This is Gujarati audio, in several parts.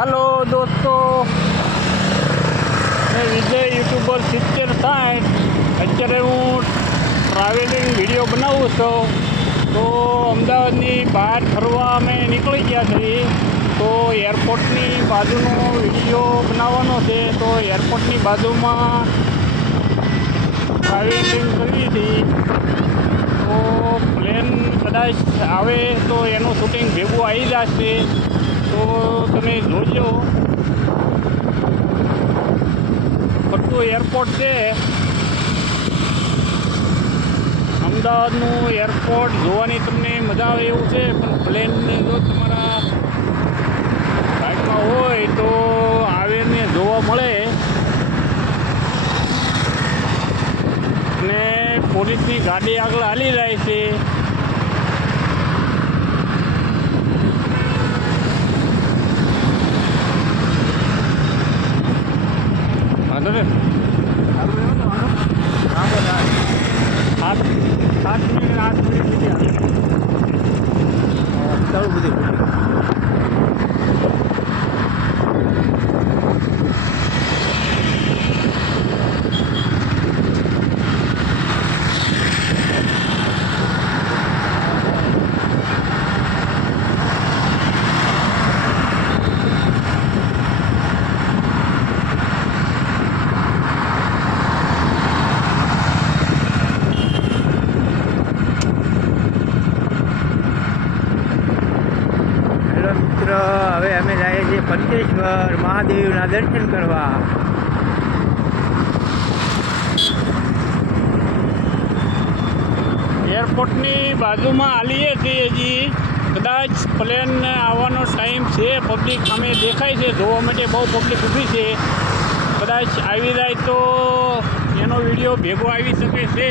હાલો દોસ્તો, મેં વિજય યુટ્યુબર 7060 અત્યારે હું ટ્રાવેલિંગ વિડીયો બનાવું છું. તો અમદાવાદની બહાર ફરવા અમે નીકળી ગયા છીએ. તો એરપોર્ટની બાજુનો વિડીયો બનાવવાનો છે. તો એરપોર્ટની બાજુમાં ટ્રાવેલિંગ કરવી હતી. તો પ્લેન કદાચ આવે તો એનું શૂટિંગ ભેગું આવી જશે. તો તમે જોજો. ખોટું એરપોર્ટ છે, અમદાવાદનું એરપોર્ટ જોવાની તમને મજા આવે એવું છે. પણ પ્લેનને જો તમારા બાઇકમાં હોય તો આવીને જોવા મળે. અને પોલીસની ગાડી આગળ હાલી જાય છે. વાંધો ને 7 મિનિટ 8 મિનિટ સુધી ચાલુ બધી મિત્ર. હવે અમે જઈએ છીએ પંચેશ્વર મહાદેવના દર્શન કરવા. એરપોર્ટની બાજુમાં હાલીએ છીએ. હજી કદાચ પ્લેન આવવાનો ટાઈમ છે. પબ્લિક અમે દેખાય છે જોવા માટે, બહુ પબ્લિક ઊભી છે. કદાચ આવી જાય તો એનો વિડીયો ભેગો આવી શકે છે.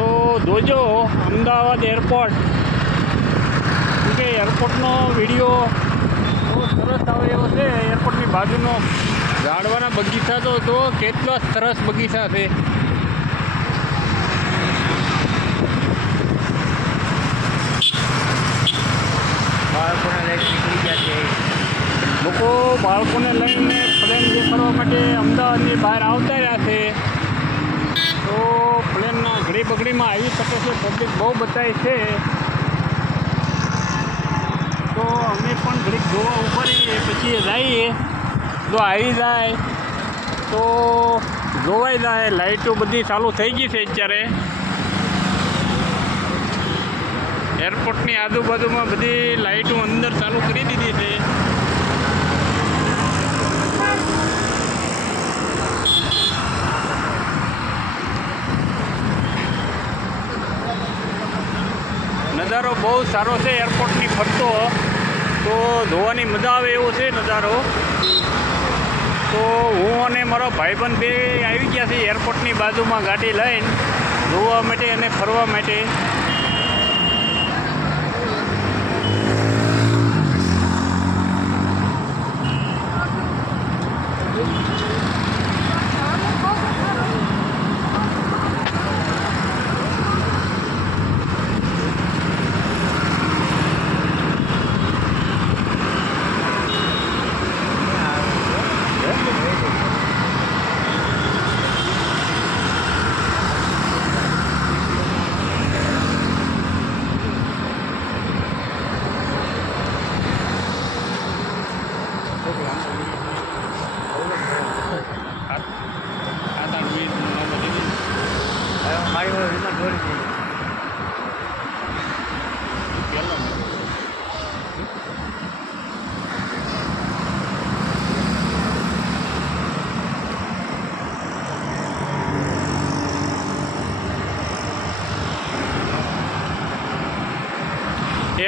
તો જોજો અમદાવાદ એરપોર્ટ, કે એરપોર્ટનો વિડીયો બહુ સરસ આવે એવો છે. એરપોર્ટની બાજુનો ઝાડવાના બગીચા તો કેટલા સરસ બગીચા છે. બાળકોને લઈને નીકળી ગયા છે. લોકો બાળકોને લઈને પ્લેન દેખાડવા માટે અમદાવાદની બહાર આવતા રહ્યા છે. તો પ્લેનના ઘડી બગડીમાં આવી શકે છે. પબ્લિક બહુ બતાય છે. તો અમે પણ ઘડીક જોવા ઊભા રહીએ, પછી જઈએ. જો આવી જાય તો જોવાઈ જાય. લાઇટો બધી ચાલુ થઈ ગઈ છે અત્યારે. એરપોર્ટની આજુબાજુમાં બધી લાઇટો અંદર ચાલુ કરી દીધી છે. નજારો બહુ સારો છે એરપોર્ટની ફરતો. તો જોવાની મજા આવે એવો છે નજારો. તો હું અને મારો ભાઈબંધ બે આવી ગયા છે એરપોર્ટની બાજુમાં ગાડી લઈને જોવા માટે અને ફરવા માટે.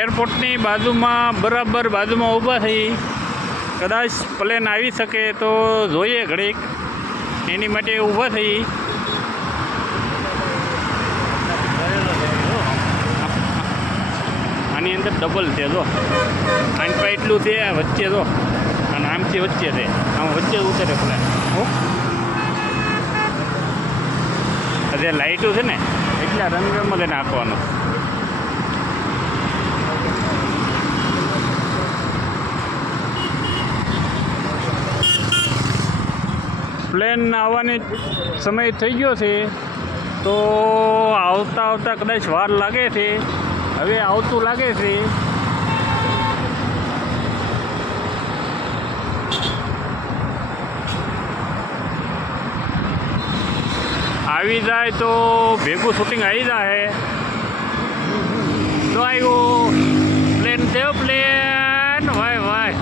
એરપોર્ટની બાજુમાં બરાબર બાજુમાં ઊભા થઈ. કદાચ પ્લેન આવી શકે તો જોઈએ ઘડીક, એની માટે ઊભા થઈ. આની અંદર ડબલ છે જો, આની પાસે એટલું છે વચ્ચે જો, અને આમથી વચ્ચે છે. આમ વચ્ચે ઉતરે પ્લેન. જે લાઇટો છે ને એટલા રંગમાં તેને નાખવાનું. પ્લેન આવવાની સમય થઈ ગયો છે, તો આવતા આવતા કદાચ વાર લાગે છે. હવે આવતું લાગે છે. આવી જાય તો ભેગું શૂટિંગ આવી જાય. તો આવ્યું પ્લેન થયો, પ્લેન વાય વાય.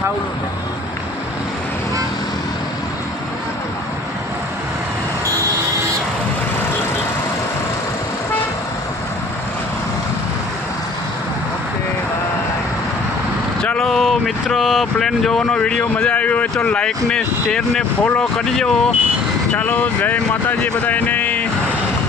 ચાલો મિત્રો, પ્લેન જોવાનો વિડીયો મજા આવ્યો હોય તો લાઈક ને શેર ને ફોલો કરજો. ચાલો, જય માતાજી બધાને.